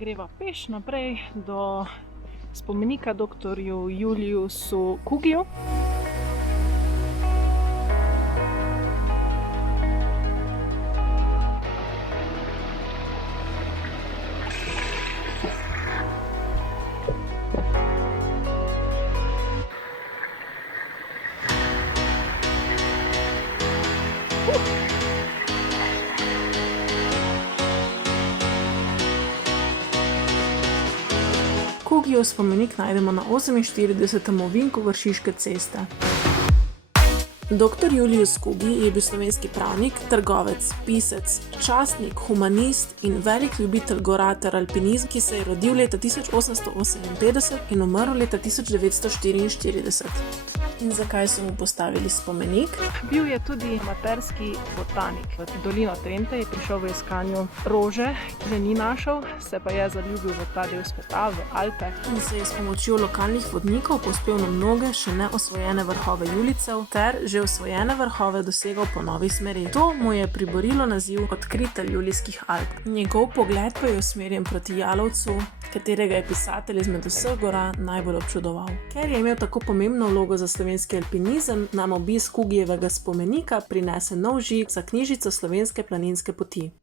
Greva peš naprej do spomenika doktorju Juliusu Kugiju. Kugijev spomenik najdemo na 48. ovinku Vršiške ceste. Dr. Julius Kugi je bil slovenski pravnik, trgovec, pisec, častnik, humanist in velik ljubitelj gora ter alpinizma, ki se je rodil leta 1858 in umrl leta 1944. In zakaj so mu postavili spomenik? Bil je tudi amaterski botanik. V dolino Trente je prišel v iskanju rože, ki je ni našel, se pa je zaljubil v ta del sveta, v Alpe. In se je s pomočjo lokalnih vodnikov povzpel na mnoge še neosvojene vrhove Julijcev ter že osvojene vrhove dosegal po novih smerih. To mu je priborilo naziv odkritelj Julijskih Alp. Njegov pogled pa je usmerjen proti Jalovcu, katerega je pisatelj izmed vseh gora najbolj občudoval. Ker je imel tako pomembno vlogo za slovenski alpinizem, nam obisk Kugijevega spomenika prinese nov žig za knjižico Slovenske planinske poti.